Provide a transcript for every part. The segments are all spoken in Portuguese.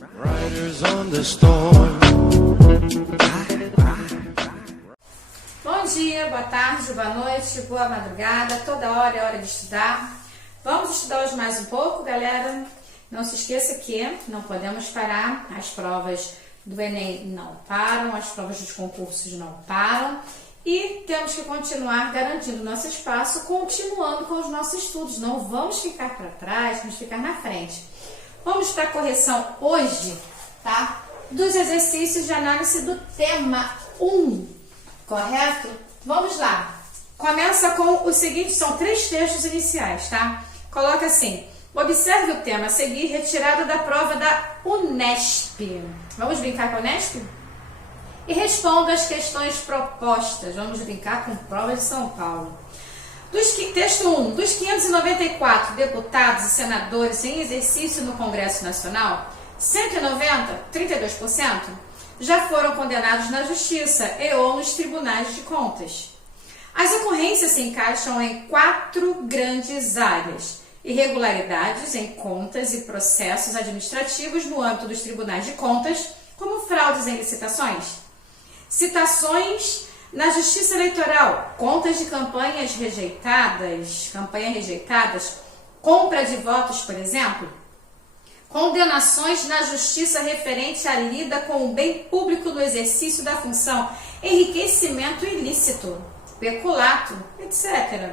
Riders on the storm. Bom dia, boa tarde, boa noite, boa madrugada, toda hora é hora de estudar. Vamos estudar hoje mais um pouco, galera. Não se esqueça que não podemos parar, as provas do Enem não param, as provas dos concursos não param e temos que continuar garantindo nosso espaço, continuando com os nossos estudos. Não vamos ficar para trás, vamos ficar na frente. Vamos para a correção hoje, tá? Dos exercícios de análise do tema 1, correto? Vamos lá. Começa com o seguinte, são 3 textos iniciais, tá? Coloca assim: observe o tema a seguir, retirado da prova da Unesp. Vamos brincar com a Unesp? E responda as questões propostas. Vamos brincar com prova de São Paulo. Texto 1. Dos 594 deputados e senadores em exercício no Congresso Nacional, 190, 32%, já foram condenados na Justiça e ou nos tribunais de contas. As ocorrências se encaixam em 4 grandes áreas: irregularidades em contas e processos administrativos no âmbito dos tribunais de contas, como fraudes em licitações, citações na Justiça Eleitoral, contas de campanhas rejeitadas, compra de votos, por exemplo, condenações na Justiça referente à lida com o bem público no exercício da função, enriquecimento ilícito, peculato, etc.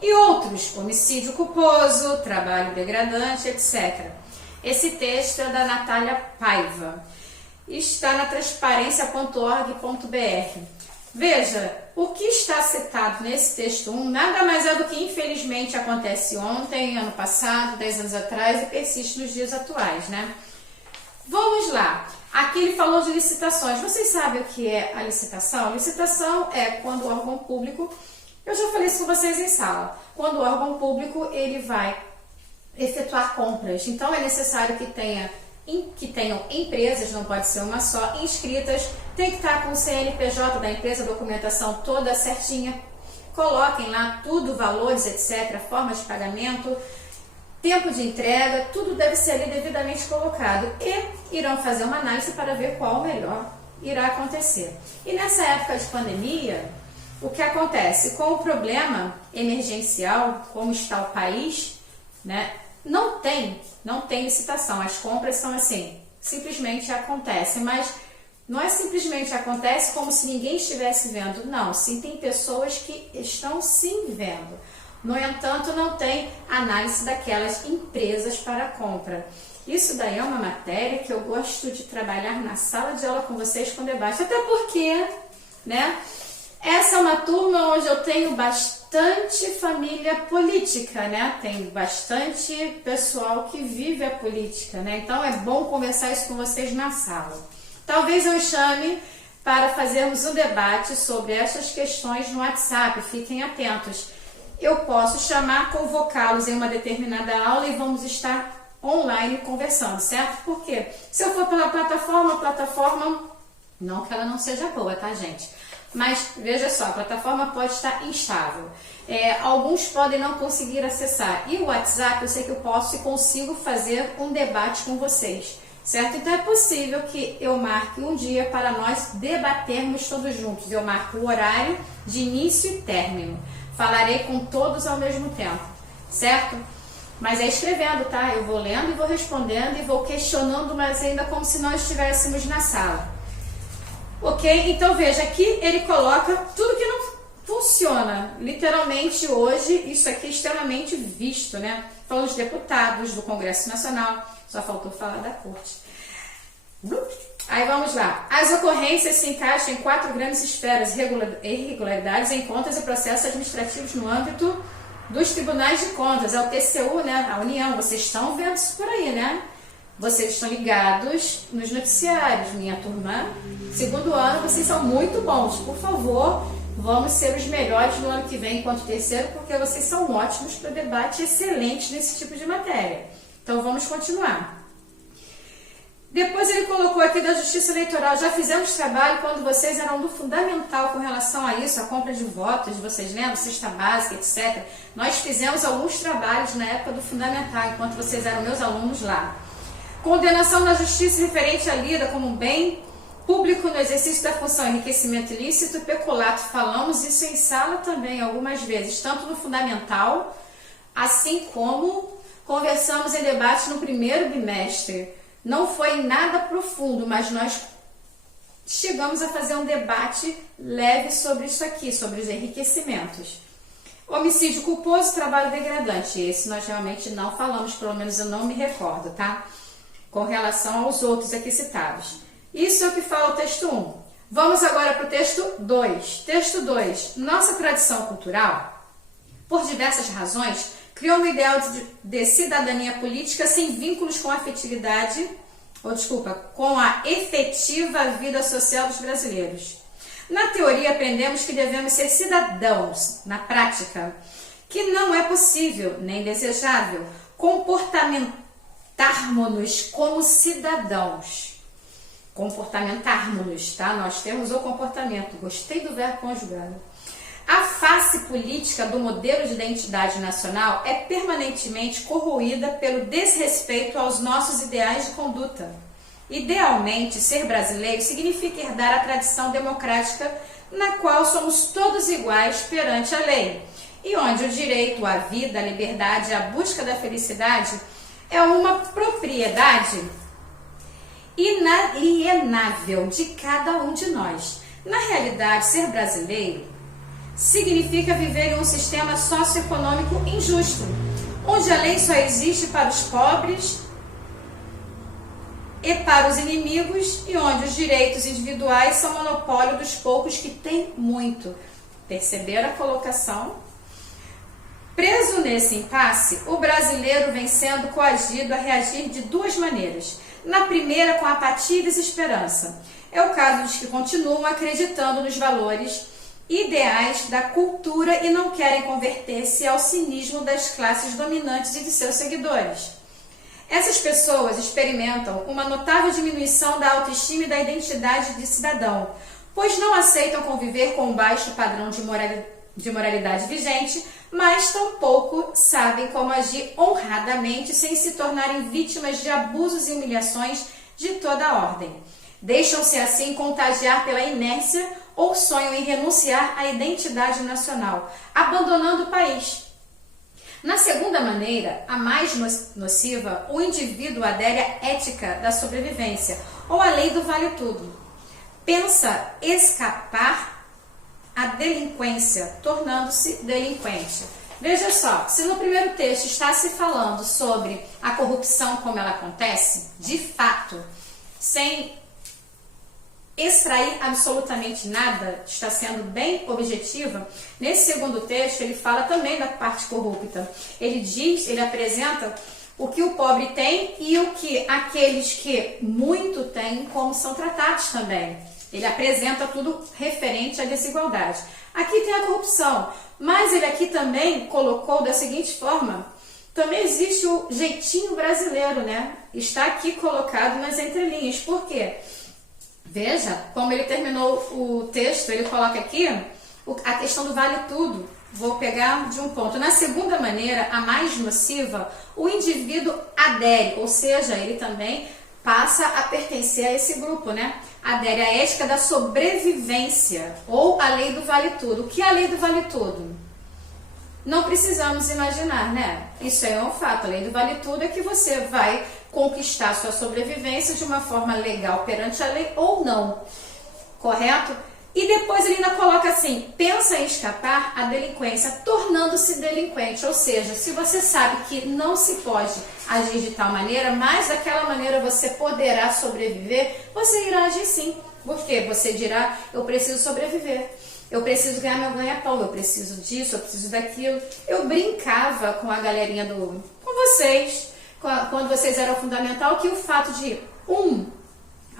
E outros, homicídio culposo, trabalho degradante, etc. Esse texto é da Natália Paiva. Está na transparência.org.br. Veja, o que está citado nesse texto 1 nada mais é do que infelizmente acontece ontem, ano passado, 10 anos atrás e persiste nos dias atuais, né? Vamos lá. Aqui ele falou de licitações. Vocês sabem o que é a licitação? Licitação é quando o órgão público, eu já falei isso com vocês em sala, quando o órgão público ele vai efetuar compras. Então é necessário que tenham empresas, não pode ser uma só, inscritas, tem que estar com o CNPJ da empresa, a documentação toda certinha, coloquem lá tudo, valores, etc., formas de pagamento, tempo de entrega, tudo deve ser ali devidamente colocado e irão fazer uma análise para ver qual melhor irá acontecer. E nessa época de pandemia, o que acontece? Com o problema emergencial, como está o país, né? Não tem licitação, as compras são assim, simplesmente acontecem, mas não é simplesmente acontece como se ninguém estivesse vendo, não, sim, tem pessoas que estão sim vendo, no entanto não tem análise daquelas empresas para compra. Isso daí é uma matéria que eu gosto de trabalhar na sala de aula com vocês com debate, até porque, né, essa é uma turma onde eu tenho bastante família política, né? Tem bastante pessoal que vive a política, né? Então é bom conversar isso com vocês na sala. Talvez eu chame para fazermos um debate sobre essas questões no WhatsApp, fiquem atentos. Eu posso chamar, convocá-los em uma determinada aula e vamos estar online conversando, certo? Porque se eu for pela plataforma, não que ela não seja boa, tá, gente? Mas veja só, a plataforma pode estar instável. Alguns podem não conseguir acessar. E o WhatsApp, eu sei que eu posso e consigo fazer um debate com vocês, certo? Então é possível que eu marque um dia para nós debatermos todos juntos. Eu marco o horário de início e término. Falarei com todos ao mesmo tempo, certo? Mas é escrevendo, tá? Eu vou lendo e vou respondendo e vou questionando, mas ainda como se nós estivéssemos na sala. Ok? Então veja, aqui ele coloca tudo que não funciona. Literalmente hoje, isso aqui é extremamente visto, né? Falando dos deputados do Congresso Nacional, só faltou falar da Corte. Aí vamos lá. As ocorrências se encaixam em 4 grandes esferas: irregularidades em contas e processos administrativos no âmbito dos tribunais de contas. É o TCU, né? A União. Vocês estão vendo isso por aí, né? Vocês estão ligados nos noticiários, minha turma. Segundo ano, vocês são muito bons. Por favor, vamos ser os melhores no ano que vem enquanto terceiro, porque vocês são ótimos para debate, excelentes nesse tipo de matéria. Então, vamos continuar. Depois ele colocou aqui da Justiça Eleitoral. Já fizemos trabalho quando vocês eram do fundamental com relação a isso, a compra de votos, vocês lembram, cesta básica, etc. Nós fizemos alguns trabalhos na época do fundamental, enquanto vocês eram meus alunos lá. Condenação da justiça referente à lida como um bem público no exercício da função enriquecimento ilícito e peculato. Falamos isso em sala também algumas vezes, tanto no fundamental, assim como conversamos em debate no primeiro bimestre. Não foi nada profundo, mas nós chegamos a fazer um debate leve sobre isso aqui, sobre os enriquecimentos. Homicídio culposo, trabalho degradante. Esse nós realmente não falamos, pelo menos eu não me recordo, tá? Com relação aos outros aqui citados. Isso é o que fala o texto 1. Vamos agora para o texto 2. Texto 2. Nossa tradição cultural, por diversas razões, criou um ideal de cidadania política sem vínculos com a afetividade, com a efetiva vida social dos brasileiros. Na teoria, aprendemos que devemos ser cidadãos. Na prática, que não é possível, nem desejável, comportamentarmos-nos como cidadãos. Comportamentarmos-nos, tá? Nós temos o comportamento. Gostei do verbo conjugado. A face política do modelo de identidade nacional é permanentemente corroída pelo desrespeito aos nossos ideais de conduta. Idealmente, ser brasileiro significa herdar a tradição democrática na qual somos todos iguais perante a lei e onde o direito à vida, à liberdade e à busca da felicidade é uma propriedade inalienável de cada um de nós. Na realidade, ser brasileiro significa viver em um sistema socioeconômico injusto, onde a lei só existe para os pobres e para os inimigos e onde os direitos individuais são monopólio dos poucos que têm muito. Perceberam a colocação? Preso nesse impasse, o brasileiro vem sendo coagido a reagir de duas maneiras. Na primeira, com apatia e desesperança. É o caso dos que continuam acreditando nos valores ideais da cultura e não querem converter-se ao cinismo das classes dominantes e de seus seguidores. Essas pessoas experimentam uma notável diminuição da autoestima e da identidade de cidadão, pois não aceitam conviver com um baixo padrão de moralidade vigente, mas tampouco sabem como agir honradamente sem se tornarem vítimas de abusos e humilhações de toda a ordem. Deixam-se assim contagiar pela inércia ou sonham em renunciar à identidade nacional, abandonando o país. Na segunda maneira, a mais nociva, o indivíduo adere à ética da sobrevivência ou à lei do vale tudo. Pensa escapar à delinquência, tornando-se delinquente. Veja só, se no primeiro texto está se falando sobre a corrupção como ela acontece, de fato, sem extrair absolutamente nada, está sendo bem objetiva. Nesse segundo texto ele fala também da parte corrupta. Ele apresenta o que o pobre tem e o que aqueles que muito têm, como são tratados também. Ele apresenta tudo referente à desigualdade. Aqui tem a corrupção, mas ele aqui também colocou da seguinte forma: também existe o jeitinho brasileiro, né? Está aqui colocado nas entrelinhas. Por quê? Veja como ele terminou o texto, ele coloca aqui a questão do vale tudo. Vou pegar de um ponto. Na segunda maneira, a mais nociva, o indivíduo adere, ou seja, ele também passa a pertencer a esse grupo, né? Adere à ética da sobrevivência ou à lei do vale tudo. O que é a lei do vale tudo? Não precisamos imaginar, né? Isso é um fato. A lei do vale tudo é que você vai conquistar sua sobrevivência de uma forma legal perante a lei ou não, correto? E depois ele ainda coloca assim: pensa em escapar à delinquência, tornando-se delinquente. Ou seja, se você sabe que não se pode agir de tal maneira, mas daquela maneira você poderá sobreviver, você irá agir sim. Porque você dirá: eu preciso sobreviver, eu preciso ganhar meu ganha-pão, eu preciso disso, eu preciso daquilo. Eu brincava com a galerinha com vocês, quando vocês eram fundamental, que o fato de um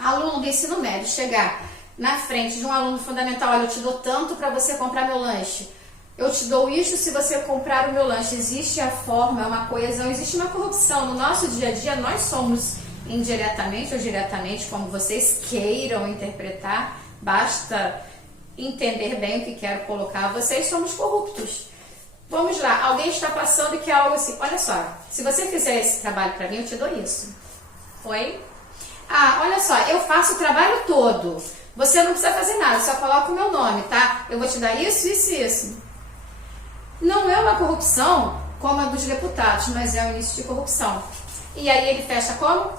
aluno do ensino médio chegar na frente de um aluno fundamental: olha, eu te dou tanto para você comprar meu lanche, eu te dou isso se você comprar o meu lanche. Existe a forma, é uma coesão, existe uma corrupção. No nosso dia a dia, nós somos indiretamente ou diretamente, como vocês queiram interpretar, basta entender bem o que quero colocar, vocês somos corruptos. Vamos lá, alguém está passando e quer algo assim: olha só, se você fizer esse trabalho para mim, eu te dou isso. Oi? Ah, olha só, eu faço o trabalho todo. Você não precisa fazer nada, só coloca o meu nome, tá? Eu vou te dar isso, isso e isso. Não é uma corrupção como a dos deputados, mas é o início de corrupção. E aí ele fecha como?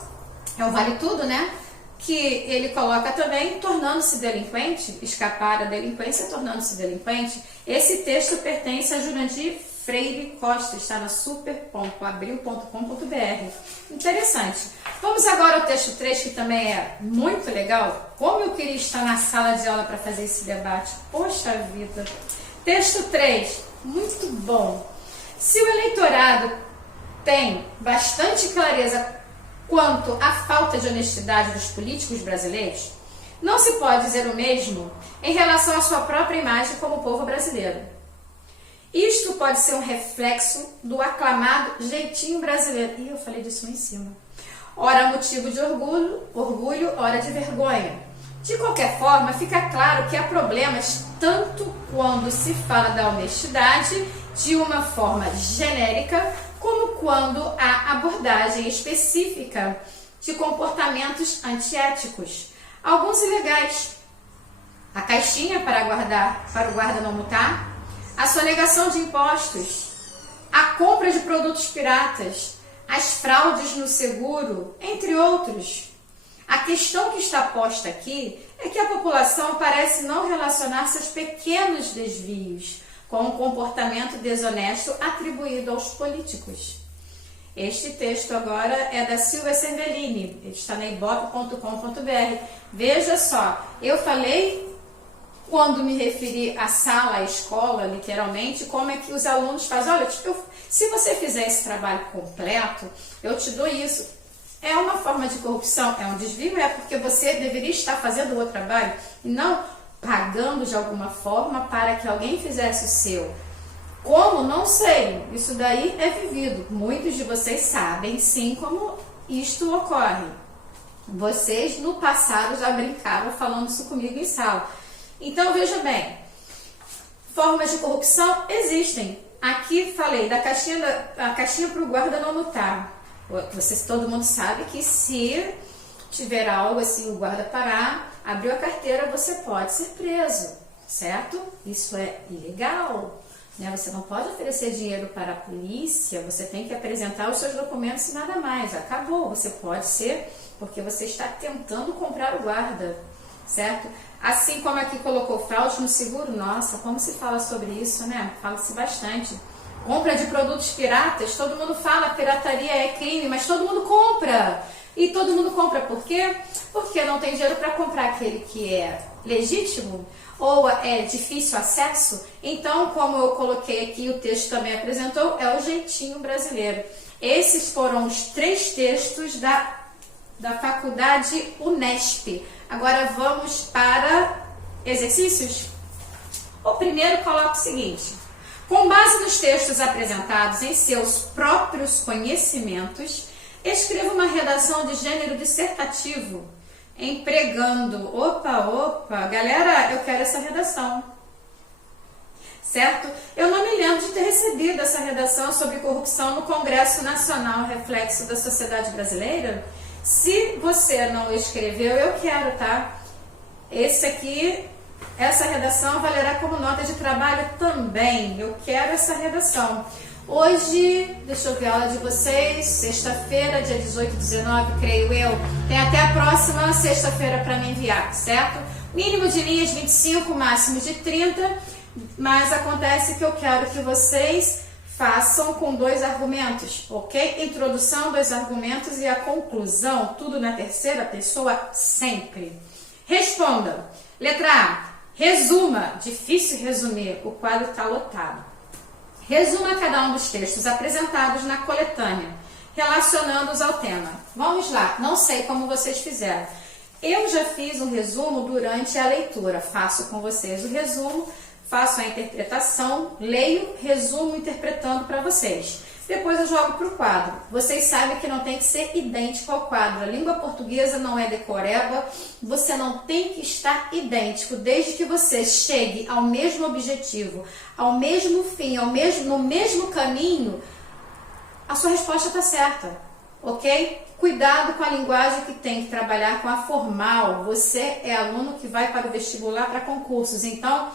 É o vale tudo, né? Que ele coloca também tornando-se delinquente, escapar da delinquência tornando-se delinquente. Esse texto pertence a Jurandir Freire Costa, está na super.abril.com.br. Interessante. Vamos agora ao texto 3, que também é muito legal. Como eu queria estar na sala de aula para fazer esse debate. Poxa vida. Texto 3, muito bom. Se o eleitorado tem bastante clareza quanto à falta de honestidade dos políticos brasileiros, não se pode dizer o mesmo em relação à sua própria imagem como povo brasileiro. Isto pode ser um reflexo do aclamado jeitinho brasileiro. Ih, eu falei disso lá em cima. Ora motivo de orgulho, ora de vergonha. De qualquer forma, fica claro que há problemas tanto quando se fala da honestidade de uma forma genérica, como quando há abordagem específica de comportamentos antiéticos, alguns ilegais. A caixinha para o guarda não multar, a sonegação de impostos, a compra de produtos piratas, as fraudes no seguro, entre outros. A questão que está posta aqui é que a população parece não relacionar seus pequenos desvios com o comportamento desonesto atribuído aos políticos. Este texto agora é da Silvia Cervellini, ele está na ibope.com.br. Veja só, eu falei, quando me referi à sala, à escola, literalmente, como é que os alunos fazem. Olha, se você fizer esse trabalho completo, eu te dou isso. É uma forma de corrupção? É um desvio? É porque você deveria estar fazendo o trabalho e não pagando de alguma forma para que alguém fizesse o seu. Como? Não sei. Isso daí é vivido. Muitos de vocês sabem, sim, como isto ocorre. Vocês, no passado, já brincaram falando isso comigo em sala. Então, veja bem. Formas de corrupção existem. Aqui falei da caixinha para o guarda não multar. Todo mundo sabe que se tiver algo assim, o guarda parar, abriu a carteira, você pode ser preso, certo? Isso é ilegal, né? Você não pode oferecer dinheiro para a polícia, você tem que apresentar os seus documentos e nada mais. Acabou, você pode ser, porque você está tentando comprar o guarda, certo? Assim como aqui colocou fraude no seguro, nossa, como se fala sobre isso, né? Fala-se bastante. Compra de produtos piratas, todo mundo fala pirataria é crime, mas todo mundo compra. E todo mundo compra por quê? Porque não tem dinheiro para comprar aquele que é legítimo ou é difícil acesso. Então, como eu coloquei aqui, o texto também apresentou, é o jeitinho brasileiro. Esses foram os 3 textos da faculdade Unesp. Agora vamos para exercícios. O primeiro coloca o seguinte: com base nos textos apresentados em seus próprios conhecimentos, escreva uma redação de gênero dissertativo, empregando... Opa, galera, eu quero essa redação. Certo? Eu não me lembro de ter recebido essa redação sobre corrupção no Congresso Nacional Reflexo da Sociedade Brasileira. Se você não escreveu, eu quero, tá? Essa redação valerá como nota de trabalho também. Eu quero essa redação. Hoje, deixa eu ver a aula de vocês, sexta-feira, dia 18, 19, creio eu. Tem até a próxima sexta-feira para me enviar, certo? Mínimo de linhas 25, máximo de 30, mas acontece que eu quero que vocês façam com 2 argumentos, ok? Introdução, 2 argumentos e a conclusão, tudo na terceira pessoa, sempre. Responda. Letra A. Resuma. Difícil resumir, o quadro está lotado. Resuma cada um dos textos apresentados na coletânea, relacionando-os ao tema. Vamos lá, não sei como vocês fizeram. Eu já fiz um resumo durante a leitura, faço com vocês o resumo, faço a interpretação, leio, resumo, interpretando para vocês. Depois eu jogo para o quadro. Vocês sabem que não tem que ser idêntico ao quadro. A língua portuguesa não é decoreba, você não tem que estar idêntico, desde que você chegue ao mesmo objetivo, ao mesmo fim, no mesmo caminho, a sua resposta está certa, ok? Cuidado com a linguagem que tem que trabalhar com a formal. Você é aluno que vai para o vestibular para concursos, então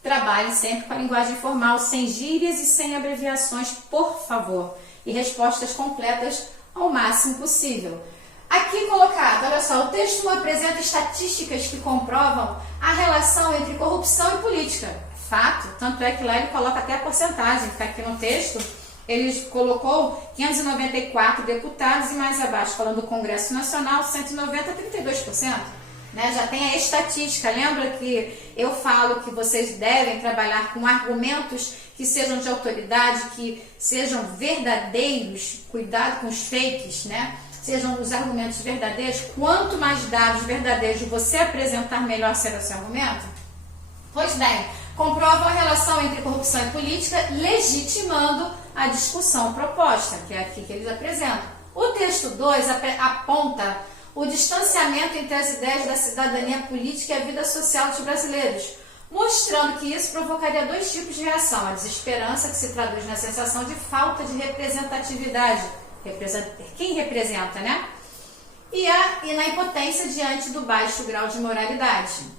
trabalhe sempre com a linguagem formal, sem gírias e sem abreviações, por favor. E respostas completas ao máximo possível. Aqui colocado, olha só, o texto apresenta estatísticas que comprovam a relação entre corrupção e política. Fato, tanto é que lá ele coloca até a porcentagem, que está aqui no texto. Ele colocou 594 deputados e mais abaixo, falando do Congresso Nacional, 190 a 32%. Né? Já tem a estatística. Lembra que eu falo que vocês devem trabalhar com argumentos que sejam de autoridade, que sejam verdadeiros, cuidado com os fakes, né? Sejam os argumentos verdadeiros. Quanto mais dados verdadeiros você apresentar, melhor será o seu argumento? Pois bem, comprovam a relação entre corrupção e política, legitimando a discussão proposta, que é aqui que eles apresentam. O texto 2 aponta o distanciamento entre as ideias da cidadania política e a vida social dos brasileiros, mostrando que isso provocaria dois tipos de reação: a desesperança, que se traduz na sensação de falta de representatividade, quem representa, né? E na impotência diante do baixo grau de moralidade.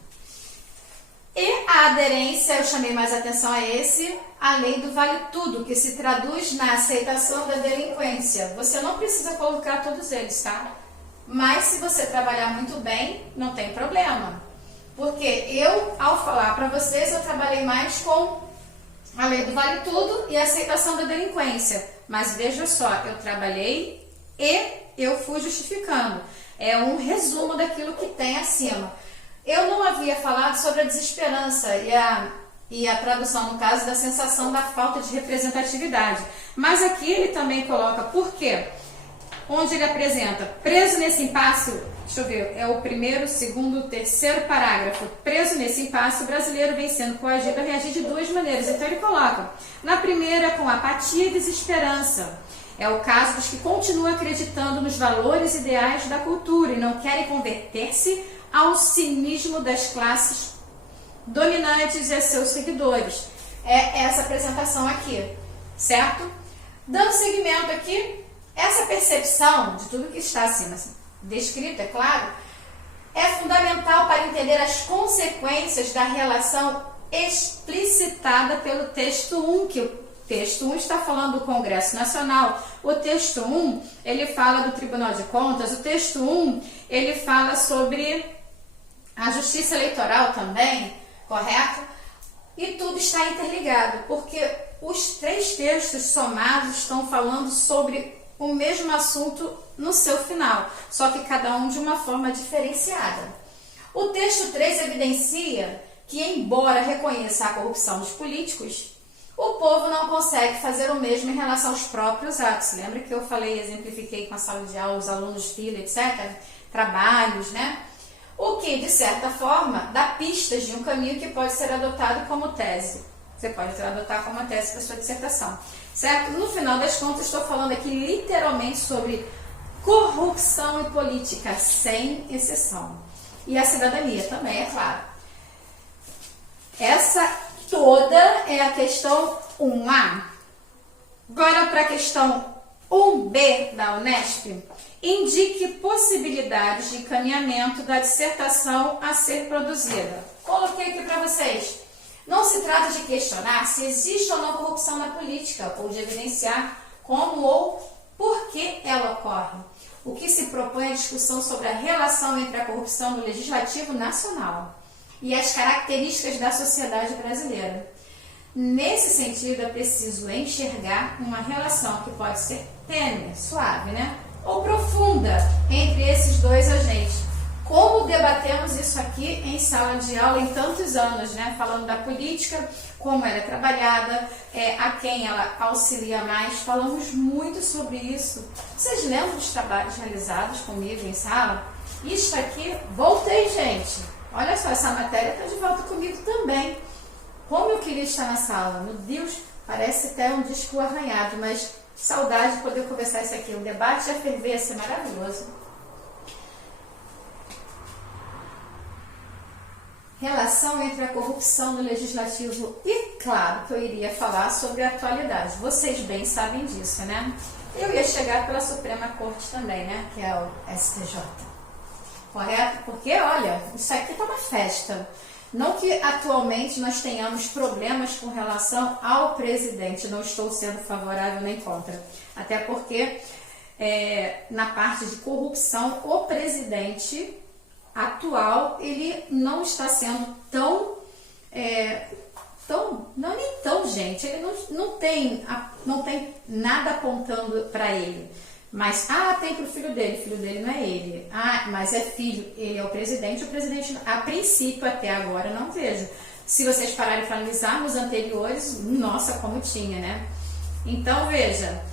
E a aderência, eu chamei mais atenção a a lei do vale tudo, que se traduz na aceitação da delinquência. Você não precisa colocar todos eles, tá? Mas se você trabalhar muito bem, não tem problema. Porque eu, ao falar para vocês, eu trabalhei mais com a lei do vale tudo e a aceitação da delinquência. Mas veja só, eu trabalhei e eu fui justificando. É um resumo daquilo que tem acima. Eu não havia falado sobre a desesperança e a tradução, no caso, da sensação da falta de representatividade. Mas aqui ele também coloca por quê? Onde ele apresenta, preso nesse impasse, deixa eu ver, é o primeiro, segundo, terceiro parágrafo. Preso nesse impasse, o brasileiro vem sendo coagido a reagir de duas maneiras. Então ele coloca, na primeira, com apatia e desesperança. É o caso dos que continuam acreditando nos valores ideais da cultura e não querem converter-se ao cinismo das classes dominantes e a seus seguidores. É essa apresentação aqui, certo? Dando seguimento aqui, essa percepção de tudo que está acima descrito, é claro, é fundamental para entender as consequências da relação explicitada pelo texto 1, que o texto 1 está falando do Congresso Nacional, o texto 1 ele fala do Tribunal de Contas, o texto 1 ele fala sobre a Justiça Eleitoral também, correto? E tudo está interligado, porque os três textos somados estão falando sobre o mesmo assunto no seu final, só que cada um de uma forma diferenciada. O texto 3 evidencia que, embora reconheça a corrupção dos políticos, o povo não consegue fazer o mesmo em relação aos próprios atos. Lembra que eu falei, exemplifiquei com a sala de aula, os alunos fila, etc., trabalhos, né? O que, de certa forma, dá pistas de um caminho que pode ser adotado como tese. Você pode adotar como tese para sua dissertação, certo? No final das contas, estou falando aqui literalmente sobre corrupção e política, sem exceção. E a cidadania também, é claro. Essa toda é a questão 1A. Agora, para a questão 1B da Unesp, indique possibilidades de encaminhamento da dissertação a ser produzida. Coloquei aqui para vocês. Não se trata de questionar se existe ou não corrupção na política, ou de evidenciar como ou por que ela ocorre. O que se propõe é a discussão sobre a relação entre a corrupção no Legislativo Nacional e as características da sociedade brasileira. Nesse sentido, é preciso enxergar uma relação que pode ser tênue, suave, né? Ou profunda entre esses dois agentes. Como debatemos isso aqui em sala de aula em tantos anos, né? Falando da política, como ela é trabalhada, a quem ela auxilia mais. Falamos muito sobre isso. Vocês lembram dos trabalhos realizados comigo em sala? Isso aqui, voltei, gente. Olha só, essa matéria está de volta comigo também. Como eu queria estar na sala. Meu Deus, parece até um disco arranhado, mas saudade de poder conversar isso aqui. O debate já ferver, ia ser maravilhoso. Relação entre a corrupção no Legislativo e, claro, que eu iria falar sobre a atualidade. Vocês bem sabem disso, né? Eu ia chegar pela Suprema Corte também, né? Que é o STJ. Correto? Porque, olha, isso aqui tá uma festa. Não que atualmente nós tenhamos problemas com relação ao presidente. Não estou sendo favorável nem contra. Até porque, na parte de corrupção, o presidente atual, ele não está sendo tão... não é nem tão, gente, ele não tem nada apontando para ele, mas tem pro filho dele não é ele, mas é filho, ele é o presidente a princípio até agora não vejo. Se vocês pararem para analisar nos anteriores, nossa, como tinha, né? Então veja,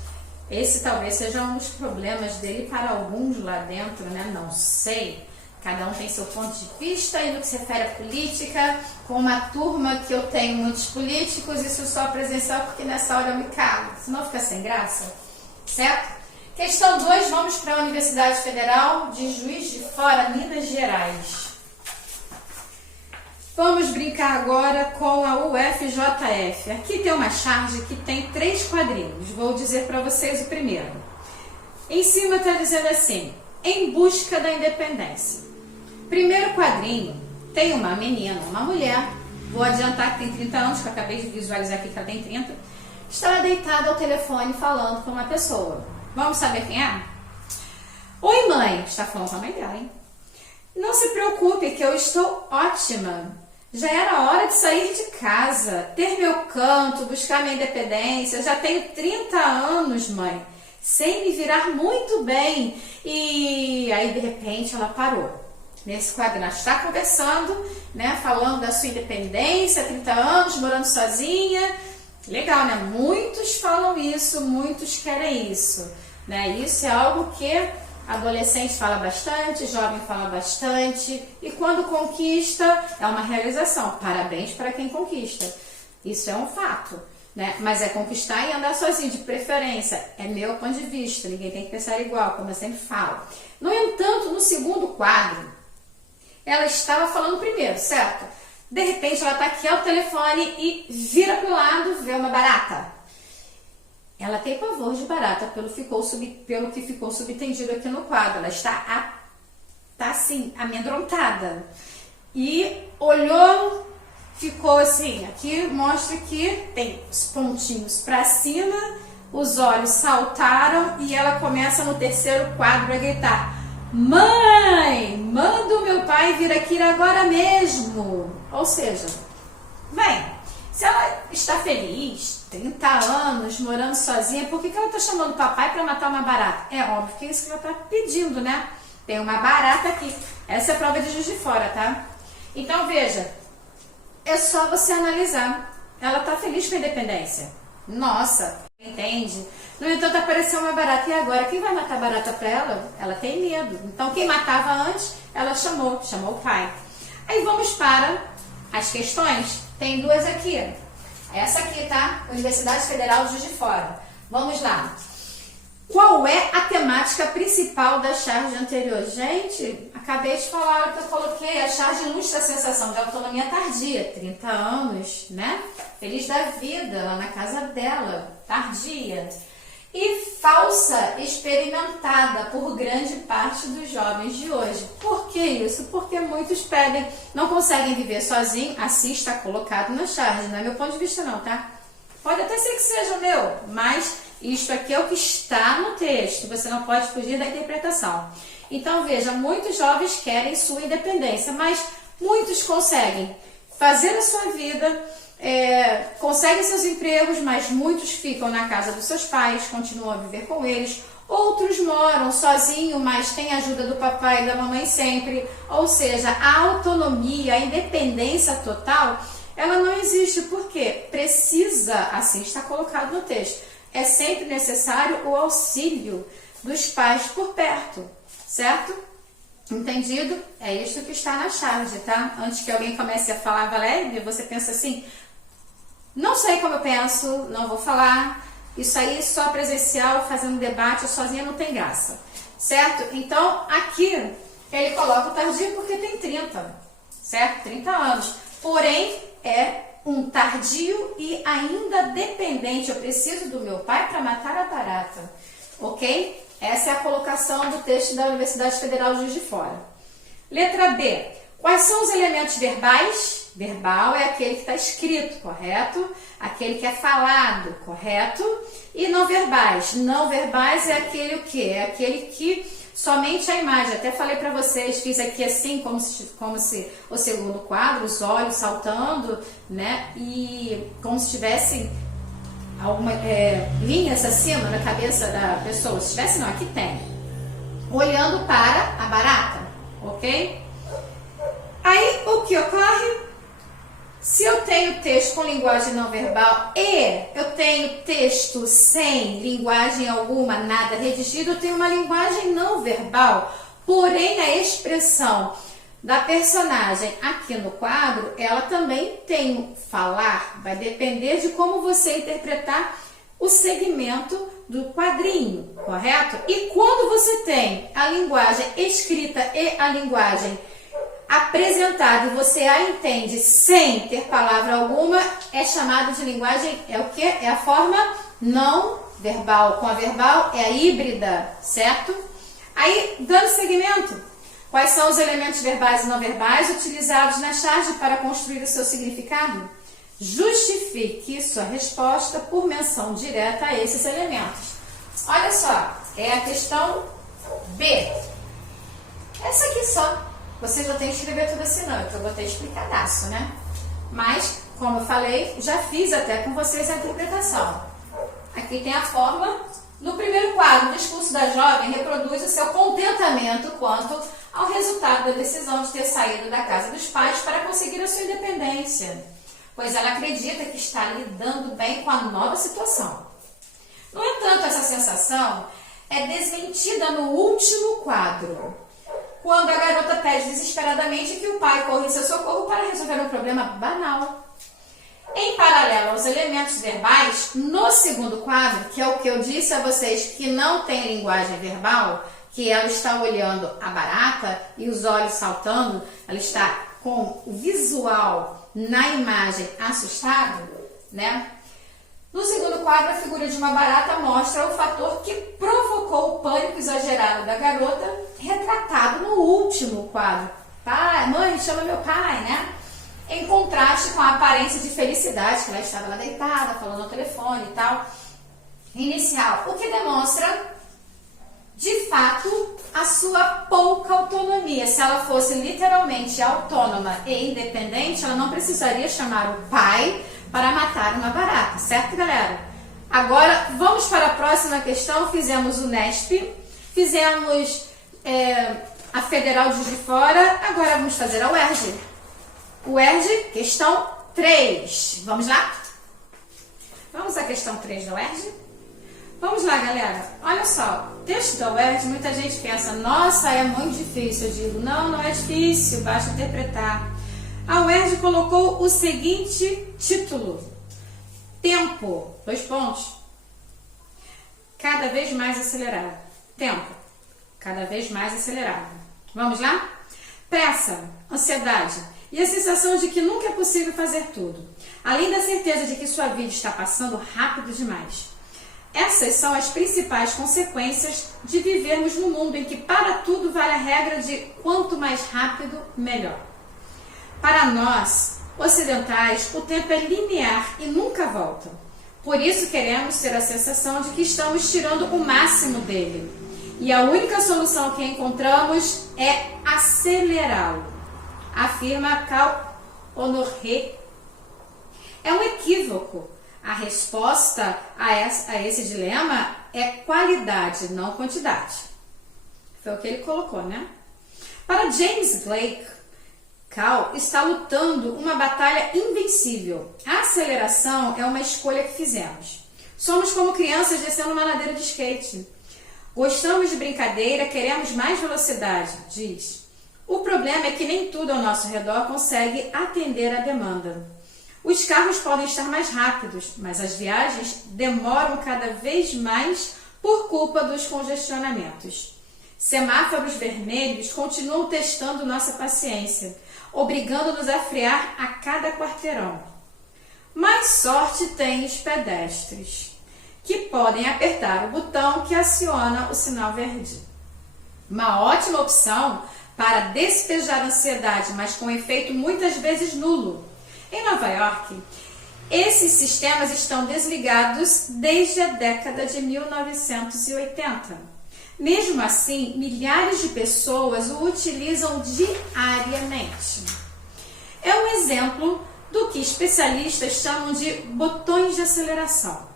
esse talvez seja um dos problemas dele para alguns lá dentro, né? Não sei. Cada um tem seu ponto de vista e no que se refere à política, com uma turma que eu tenho muitos políticos, isso só presencial porque nessa hora eu me calo, senão fica sem graça, certo? Questão 2, vamos para a Universidade Federal de Juiz de Fora, Minas Gerais. Vamos brincar agora com a UFJF. Aqui tem uma charge que tem 3 quadrinhos, vou dizer para vocês o primeiro. Em cima está dizendo assim, em busca da independência. Primeiro quadrinho, tem uma menina, uma mulher, vou adiantar que tem 30 anos, que eu acabei de visualizar aqui que ela tem 30, está deitada ao telefone falando com uma pessoa. Vamos saber quem é? Oi mãe, está falando com a mãe dela, hein? Não se preocupe que eu estou ótima. Já era hora de sair de casa, ter meu canto, buscar minha independência. Eu já tenho 30 anos, mãe, sem me virar muito bem. E aí, de repente, ela parou. Nesse quadro, ela está conversando, né, falando da sua independência, 30 anos, morando sozinha. Legal, né? Muitos falam isso, muitos querem isso, né? Isso é algo que adolescente fala bastante, jovem fala bastante, e quando conquista, é uma realização. Parabéns para quem conquista. Isso é um fato, né? Mas é conquistar e andar sozinho, de preferência. É meu ponto de vista, ninguém tem que pensar igual, como eu sempre falo. No entanto, no segundo quadro, ela estava falando primeiro, certo? De repente, ela está aqui ao telefone e vira para o lado, vê uma barata. Ela tem pavor de barata, pelo que ficou subentendido aqui no quadro. Ela está assim, amedrontada. E olhou, ficou assim, aqui mostra que tem os pontinhos para cima, os olhos saltaram e ela começa no terceiro quadro a gritar: mãe, manda o meu pai vir aqui agora mesmo. Ou seja, bem, se ela está feliz, 30 anos, morando sozinha, por que ela está chamando o papai para matar uma barata? É óbvio que é isso que ela está pedindo, né? Tem uma barata aqui. Essa é a prova de Juiz de Fora, tá? Então, veja, é só você analisar. Ela está feliz com a independência. Nossa, entende? No entanto, apareceu uma barata. E agora, quem vai matar a barata para ela? Ela tem medo. Então, quem matava antes, ela chamou o pai. Aí vamos para as questões. Tem 2 aqui. Essa aqui, tá? Universidade Federal de Juiz de Fora. Vamos lá. Qual é a temática principal da charge anterior? Gente, acabei de falar que eu coloquei. A charge ilustra a sensação de autonomia tardia. 30 anos, né? Feliz da vida, lá na casa dela. Tardia. E falsa experimentada por grande parte dos jovens de hoje. Por que isso? Porque muitos pedem, não conseguem viver sozinho. Assim está colocado na charge, não é meu ponto de vista não, tá? Pode até ser que seja o meu, mas isto aqui é o que está no texto, você não pode fugir da interpretação. Então veja, muitos jovens querem sua independência, mas muitos conseguem fazer a sua vida, conseguem seus empregos, mas muitos ficam na casa dos seus pais, continuam a viver com eles. Outros moram sozinhos, mas têm a ajuda do papai e da mamãe sempre. Ou seja, a autonomia, a independência total, ela não existe. Por quê? Precisa, assim está colocado no texto, é sempre necessário o auxílio dos pais por perto, certo? Entendido? É isso que está na charge, tá? Antes que alguém comece a falar, Valéria, você pensa assim: não sei como eu penso, não vou falar, isso aí só presencial, fazendo debate, sozinha não tem graça, certo? Então, aqui, ele coloca o tardio porque tem 30, certo? 30 anos, porém, é um tardio e ainda dependente. Eu preciso do meu pai para matar a barata. ok? Essa é a colocação do texto da Universidade Federal de Juiz de Fora. Letra B. Quais são os elementos verbais? Verbal é aquele que está escrito, correto? Aquele que é falado, correto? E não verbais. Não verbais é aquele o quê? É aquele que somente a imagem. Até falei para vocês, fiz aqui assim, como se o segundo quadro, os olhos saltando, né? E como se tivesse alguma linhas acima na cabeça da pessoa. Se tivesse, não, aqui tem. Olhando para a barata, ok? Aí, o que ocorre? Se eu tenho texto com linguagem não verbal e eu tenho texto sem linguagem alguma, nada redigido, eu tenho uma linguagem não verbal, porém a expressão da personagem aqui no quadro, ela também tem um falar, vai depender de como você interpretar o segmento do quadrinho, correto? E quando você tem a linguagem escrita e a linguagem apresentada e você a entende sem ter palavra alguma, é chamado de linguagem, é o que? É a forma não verbal. Com a verbal é a híbrida, certo? Aí, dando seguimento, quais são os elementos verbais e não verbais utilizados na charge para construir o seu significado? Justifique sua resposta por menção direta a esses elementos. Olha só, é a questão B. Essa aqui só. Vocês não tem que escrever tudo assim não, então eu botei explicadaço, né? Mas, como eu falei, já fiz até com vocês a interpretação. Aqui tem a fórmula. No primeiro quadro, o discurso da jovem reproduz o seu contentamento quanto ao resultado da decisão de ter saído da casa dos pais para conseguir a sua independência, pois ela acredita que está lidando bem com a nova situação. No entanto, essa sensação é desmentida no último quadro, quando a garota pede desesperadamente que o pai corra em seu socorro para resolver um problema banal. Em paralelo aos elementos verbais, no segundo quadro, que é o que eu disse a vocês que não tem linguagem verbal, que ela está olhando a barata e os olhos saltando, ela está com o visual na imagem assustado, né? No segundo quadro, a figura de uma barata mostra o fator que provocou o pânico exagerado da garota, retratado no último quadro. Pai, mãe, chama meu pai, né? Em contraste com a aparência de felicidade, que ela estava lá deitada, falando no telefone e tal, inicial, o que demonstra, de fato, a sua pouca autonomia. Se ela fosse literalmente autônoma e independente, ela não precisaria chamar o pai para matar uma barata, certo, galera? Agora, vamos para a próxima questão. Fizemos o NESP, fizemos a Federal de Juiz de Fora, agora vamos fazer a UERJ. UERJ, questão 3. Vamos lá? Vamos à questão 3 da UERJ? Vamos lá, galera. Olha só, texto da UERJ, muita gente pensa, nossa, é muito difícil. Eu digo, não, não é difícil, basta interpretar. A UERJ colocou o seguinte título: tempo, 2 pontos, cada vez mais acelerado. Tempo, cada vez mais acelerado. Vamos lá? Pressa, ansiedade e a sensação de que nunca é possível fazer tudo, além da certeza de que sua vida está passando rápido demais. Essas são as principais consequências de vivermos num mundo em que para tudo vale a regra de quanto mais rápido, melhor. Para nós, ocidentais, o tempo é linear e nunca volta. Por isso queremos ter a sensação de que estamos tirando o máximo dele. E a única solução que encontramos é acelerá-lo, afirma Cal Honoré. É um equívoco. A resposta a esse dilema é qualidade, não quantidade. Foi o que ele colocou, né? Para James Blake, Cal está lutando uma batalha invencível. A aceleração é uma escolha que fizemos. Somos como crianças descendo uma ladeira de skate. Gostamos de brincadeira, queremos mais velocidade, diz. O problema é que nem tudo ao nosso redor consegue atender à demanda. Os carros podem estar mais rápidos, mas as viagens demoram cada vez mais por culpa dos congestionamentos. Semáforos vermelhos continuam testando nossa paciência, obrigando-nos a frear a cada quarteirão. Mais sorte têm os pedestres, que podem apertar o botão que aciona o sinal verde. Uma ótima opção para despejar a ansiedade, mas com efeito muitas vezes nulo. Em Nova York, esses sistemas estão desligados desde a década de 1980. Mesmo assim, milhares de pessoas o utilizam diariamente. É um exemplo do que especialistas chamam de botões de aceleração.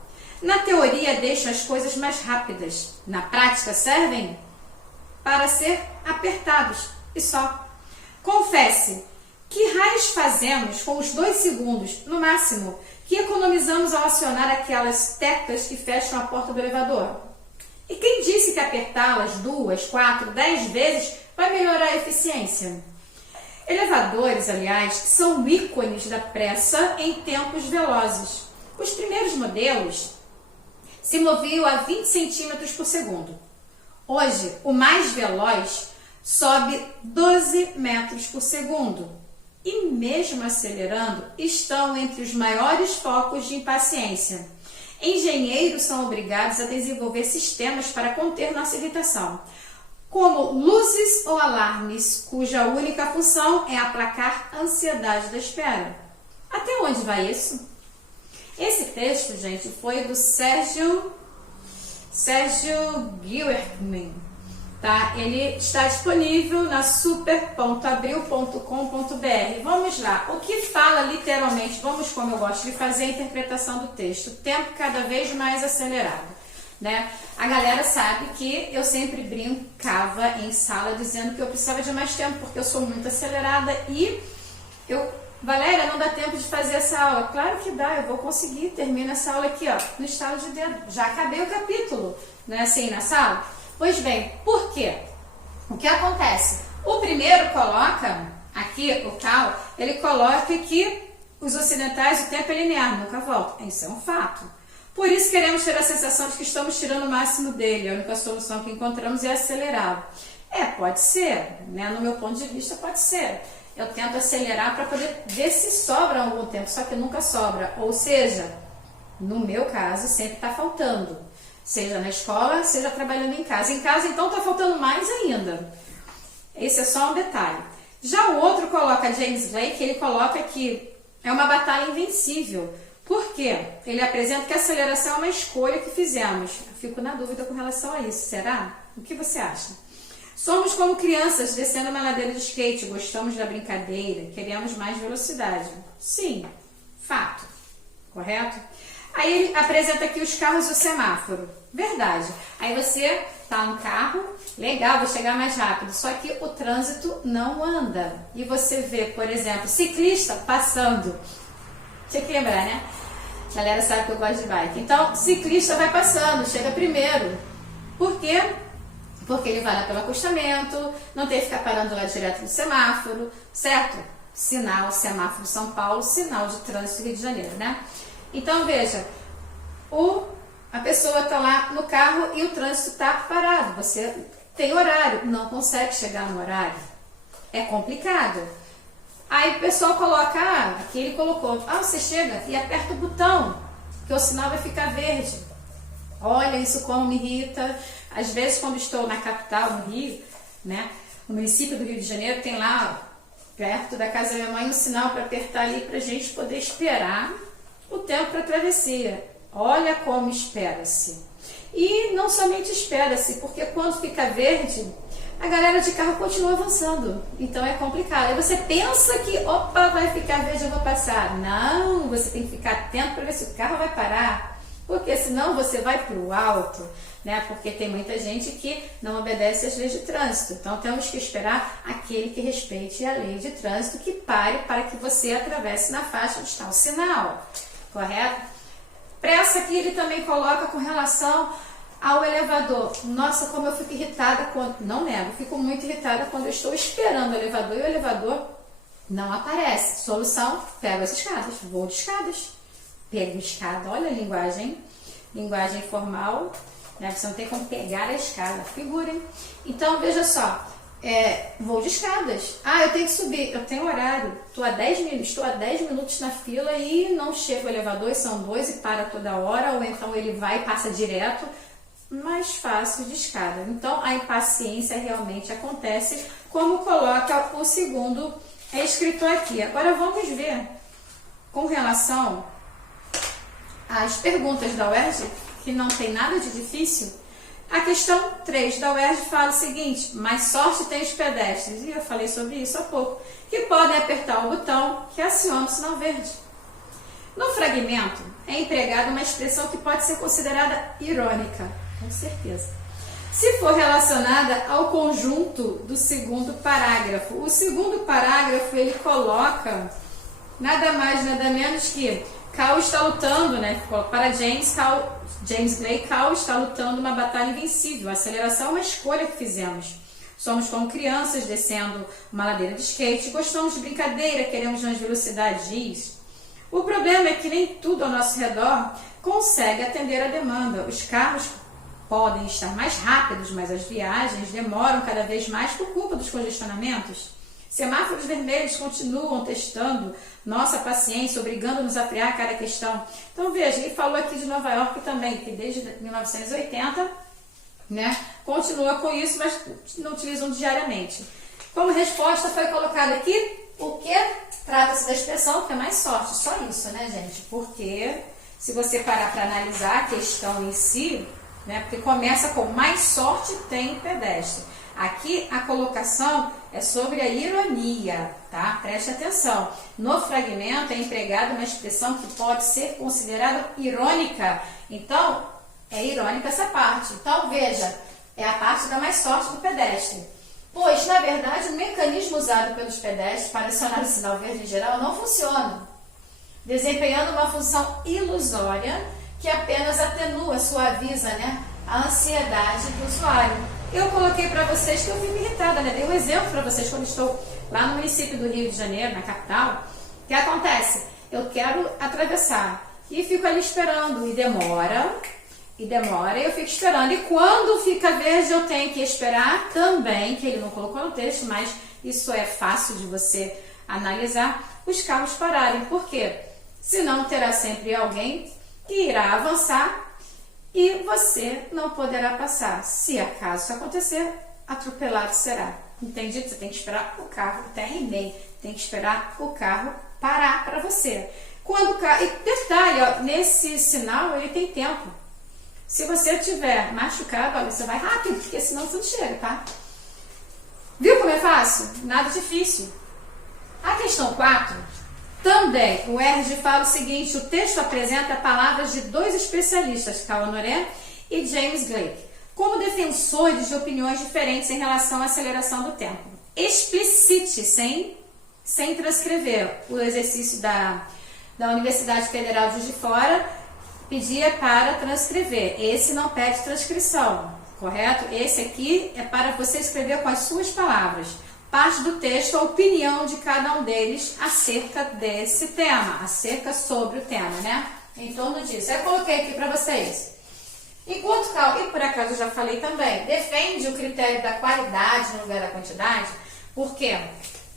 Na teoria, deixam as coisas mais rápidas. Na prática, servem para ser apertados e só. Confesse, que raios fazemos com os 2 segundos, no máximo, que economizamos ao acionar aquelas teclas que fecham a porta do elevador? E quem disse que apertá-las 2, 4, 10 vezes vai melhorar a eficiência? Elevadores, aliás, são ícones da pressa em tempos velozes. Os primeiros modelos se moviam a 20 centímetros por segundo. Hoje, o mais veloz sobe 12 metros por segundo. E mesmo acelerando, estão entre os maiores focos de impaciência. Engenheiros são obrigados a desenvolver sistemas para conter nossa irritação, como luzes ou alarmes, cuja única função é aplacar a ansiedade da espera. Até onde vai isso? Esse texto, gente, foi do Sérgio Guilherme. Tá? Ele está disponível na super.abril.com.br. Vamos lá. O que fala literalmente? Vamos, como eu gosto de fazer, a interpretação do texto. Tempo cada vez mais acelerado. Né? A galera sabe que eu sempre brincava em sala dizendo que eu precisava de mais tempo, porque eu sou muito acelerada e Valéria, não dá tempo de fazer essa aula. Claro que dá, eu vou conseguir. Termina essa aula aqui, ó, no estalo de dedo. Já acabei o capítulo, não é assim na sala? Pois bem, por quê? O que acontece? O primeiro coloca, aqui o Cal, ele coloca que os ocidentais, o tempo é linear, nunca volta. Isso é um fato. Por isso queremos ter a sensação de que estamos tirando o máximo dele. A única solução que encontramos é acelerá-lo. Pode ser, né? No meu ponto de vista pode ser. Eu tento acelerar para poder ver se sobra algum tempo, só que nunca sobra. Ou seja, no meu caso, sempre está faltando. Seja na escola, seja trabalhando em casa. Em casa, então, está faltando mais ainda. Esse é só um detalhe. Já o outro coloca, James Blake, ele coloca que é uma batalha invencível. Por quê? Ele apresenta que a aceleração é uma escolha que fizemos. Eu fico na dúvida com relação a isso. Será? O que você acha? Somos como crianças descendo uma ladeira de skate. Gostamos da brincadeira. Queremos mais velocidade. Sim, fato. Correto? Aí ele apresenta aqui os carros e o semáforo. Verdade. Aí você tá no carro, legal, vou chegar mais rápido. Só que o trânsito não anda. E você vê, por exemplo, ciclista passando. Tinha que lembrar, né? A galera sabe que eu gosto de bike. Então, ciclista vai passando, chega primeiro. Por quê? Porque ele vai lá pelo acostamento, não tem que ficar parando lá direto no semáforo, certo? Sinal, semáforo São Paulo, sinal de trânsito Rio de Janeiro, né? Então, veja, a pessoa está lá no carro e o trânsito está parado. Você tem horário, não consegue chegar no horário. É complicado. Aí o pessoal coloca, aqui ele colocou, você chega e aperta o botão, que o sinal vai ficar verde. Olha, isso como me irrita. Às vezes, quando estou na capital, no Rio, né, no município do Rio de Janeiro, tem lá, perto da casa da minha mãe, um sinal para apertar ali para a gente poder esperar o tempo para a travessia. Olha como espera-se. E não somente espera-se, porque quando fica verde, a galera de carro continua avançando. Então é complicado. Aí você pensa que, vai ficar verde, eu vou passar. Não, você tem que ficar atento para ver se o carro vai parar. Porque senão você vai para o alto, né? Porque tem muita gente que não obedece às leis de trânsito. Então temos que esperar aquele que respeite a lei de trânsito, que pare para que você atravesse na faixa onde está o sinal. Correto? Pressa aqui ele também coloca com relação ao elevador. Nossa, como eu fico irritada quando... Não nego, fico muito irritada quando eu estou esperando o elevador e o elevador não aparece. Solução, pego as escadas, vou de escadas. Pego escada, olha a linguagem formal, né? Você não tem como pegar a escada, figurem. Então, veja só, vou de escadas. Ah, eu tenho que subir, eu tenho horário. Estou há 10 minutos na fila e não chega o elevador, e são 2 e para toda hora, ou então ele vai e passa direto. Mais fácil de escada. Então, a impaciência realmente acontece, como coloca o segundo escritor aqui. Agora, vamos ver com relação às perguntas da UERJ, que não tem nada de difícil. A questão 3 da UERJ fala o seguinte: mais sorte tem os pedestres, e eu falei sobre isso há pouco, que podem apertar o botão que aciona o sinal verde. No fragmento, é empregada uma expressão que pode ser considerada irônica, com certeza, se for relacionada ao conjunto do segundo parágrafo. O segundo parágrafo, ele coloca nada mais, nada menos que Cal está lutando, né? Para James Glake, Cal está lutando uma batalha invencível. A aceleração é uma escolha que fizemos. Somos como crianças descendo uma ladeira de skate, gostamos de brincadeira, queremos mais velocidade, diz. O problema é que nem tudo ao nosso redor consegue atender a demanda. Os carros podem estar mais rápidos, mas as viagens demoram cada vez mais por culpa dos congestionamentos. Semáforos vermelhos continuam testando nossa paciência, obrigando-nos a criar cada questão. Então, veja, ele falou aqui de Nova York também, que desde 1980, né, continua com isso, mas não utilizam diariamente. Como resposta foi colocado aqui, o que? Trata-se da expressão que é mais sorte. Só isso, né, gente? Porque se você parar para analisar a questão em si, né, porque começa com mais sorte tem pedestre. Aqui a colocação é sobre a ironia, tá? Preste atenção. No fragmento é empregada uma expressão que pode ser considerada irônica. Então, é irônica essa parte. Então, veja, é a parte da mais sorte do pedestre. Pois, na verdade, o mecanismo usado pelos pedestres para acionar o sinal verde em geral não funciona, desempenhando uma função ilusória que apenas atenua, suaviza, né, a ansiedade do usuário. Eu coloquei para vocês que eu fico irritada, né? Dei um exemplo para vocês quando estou lá no município do Rio de Janeiro, na capital. O que acontece? Eu quero atravessar e fico ali esperando e demora, eu fico esperando. E quando fica verde eu tenho que esperar também, que ele não colocou no texto, mas isso é fácil de você analisar, os carros pararem. Por quê? Senão terá sempre alguém que irá avançar e você não poderá passar. Se acaso isso acontecer, atropelado será. Entendido? Você tem que esperar o carro, terminei, tem que esperar o carro parar para você. Quando o carro... E detalhe, ó, nesse sinal ele tem tempo. Se você estiver machucado, olha, você vai rápido, porque senão você não chega, tá? Viu como é fácil? Nada difícil. A questão 4... Também, o RG fala o seguinte: o texto apresenta palavras de 2 especialistas, Cal Honoré e James Glake, como defensores de opiniões diferentes em relação à aceleração do tempo. Explicite, sem transcrever. O exercício da Universidade Federal de Juiz de Fora pedia para transcrever. Esse não pede transcrição, correto? Esse aqui é para você escrever com as suas palavras. Parte do texto, a opinião de cada um deles acerca desse tema, acerca sobre o tema, né? Em torno disso. Eu coloquei aqui para vocês. Enquanto Cal, e por acaso eu já falei também, defende o critério da qualidade no lugar da quantidade, porque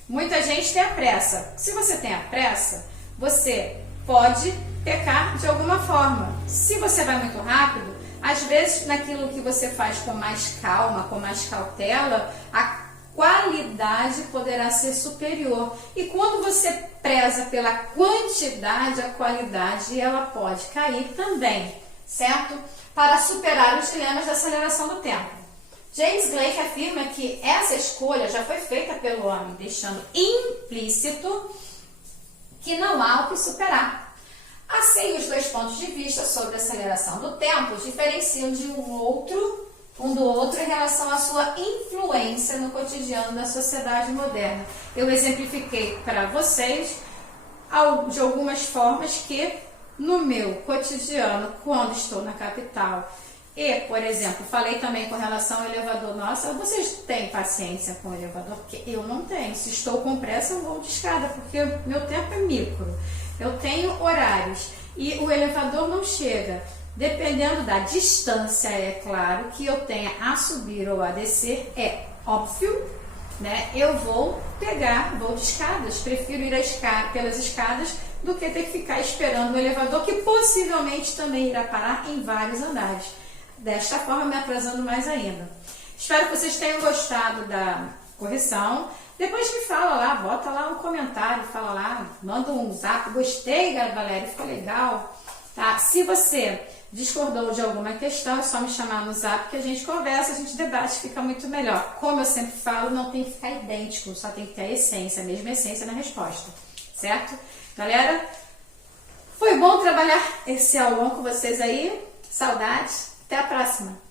muita gente tem a pressa. Se você tem a pressa, você pode pecar de alguma forma. Se você vai muito rápido, às vezes naquilo que você faz com mais calma, com mais cautela, a qualidade poderá ser superior. E quando você preza pela quantidade, a qualidade ela pode cair também, certo? Para superar os dilemas da aceleração do tempo. James Glake afirma que essa escolha já foi feita pelo homem, deixando implícito que não há o que superar. Assim, os 2 pontos de vista sobre a aceleração do tempo diferenciam de um do outro em relação à sua influência no cotidiano da sociedade moderna. Eu exemplifiquei para vocês de algumas formas que no meu cotidiano, quando estou na capital, e, por exemplo, falei também com relação ao elevador. Nossa, vocês têm paciência com o elevador? Porque eu não tenho. Se estou com pressa, eu vou de escada, porque meu tempo é micro. Eu tenho horários e o elevador não chega. Dependendo da distância, é claro, que eu tenha a subir ou a descer, é óbvio né, eu vou de escadas. Prefiro ir pelas escadas do que ter que ficar esperando o elevador, que possivelmente também irá parar em vários andares. Desta forma, me atrasando mais ainda. Espero que vocês tenham gostado da correção. Depois me fala lá, bota lá um comentário, fala lá, manda um zap. Gostei, Valéria, ficou legal. Tá? Se você discordou de alguma questão, é só me chamar no zap que a gente conversa, a gente debate, fica muito melhor. Como eu sempre falo, não tem que ficar idêntico, só tem que ter a essência, a mesma essência na resposta, certo? Galera, foi bom trabalhar esse aulão com vocês aí, saudades, até a próxima!